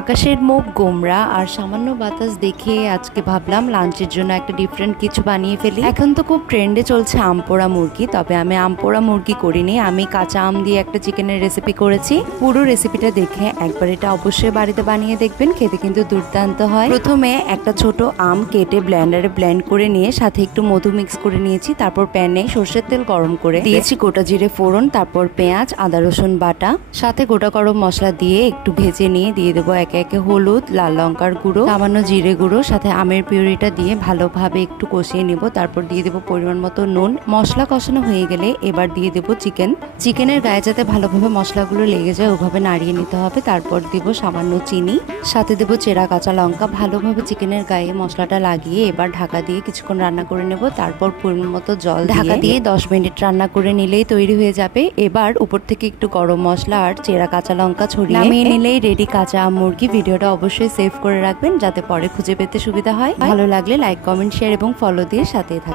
আকাশের মুখ গোমরা আর সামান্য বাতাস দেখে আজকে ভাবলাম লাঞ্চের জন্য একটা ডিফারেন্ট কিছু বানিয়ে ফেলি। এখন তো খুব ট্রেন্ডে চলছে আম পোড়া মুরগি, তবে আমি আম পোড়া মুরগি করিনি, আমি কাঁচা আম দিয়ে একটা চিকেনের রেসিপি করেছি। পুরো রেসিপিটা দেখে একবার এটা অবশ্যই বাড়িতে বানিয়ে দেখবেন, খেতে কিন্তু দুর্দান্ত হয়। প্রথমে একটা ছোট আম কেটে ব্লেন্ডারে ব্লেন্ড করে নিয়ে সাথে একটু মধু মিক্স করে নিয়েছি। তারপর প্যানে সর্ষের তেল গরম করে দিয়েছি গোটা জিরে ফোড়ন, তারপর পেঁয়াজ, আদা রসুন বাটা, সাথে গোটা গরম মশলা দিয়ে একটু ভেজে নিয়ে দিয়ে দেবো একে একে হলুদ, লাল লঙ্কার গুঁড়ো, সামান্য জিরে গুঁড়ো, সাথে আমের পিউরিটা দিয়ে ভালোভাবে একটু কষিয়ে নেব। তারপর দিয়ে দেবো পরিমাণ মতো নুন। মশলা কষানো হয়ে গেলে এবার দিয়ে দেবো চিকেনের গায়ে যাতে ভালোভাবে মশলাগুলো লেগে যায় ওভাবে নাড়িয়ে নিতে হবে। তারপর দেবো সামান্য চিনি, সাথে দেবো চেরা কাঁচা লঙ্কা। ভালোভাবে চিকেনের গায়ে মশলাটা লাগিয়ে এবার ঢাকা দিয়ে কিছুক্ষণ রান্না করে নেব। তারপর পরিমাণ মতো জল ঢাকা দিয়ে 10 মিনিট রান্না করে নিলেই তৈরি হয়ে যাবে। এবার উপর থেকে একটু গরম মশলা আর চেরা কাঁচা লঙ্কা ছড়িয়ে নামিয়ে নিলেই রেডি কাঁচা আম মুরগি। ভিডিওটা অবশ্যই সেভ করে রাখবেন যাতে পরে খুঁজে পেতে সুবিধা হয়। ভালো লাগলে লাইক, কমেন্ট, শেয়ার এবং ফলো দিয়ে সাথে থাকুন।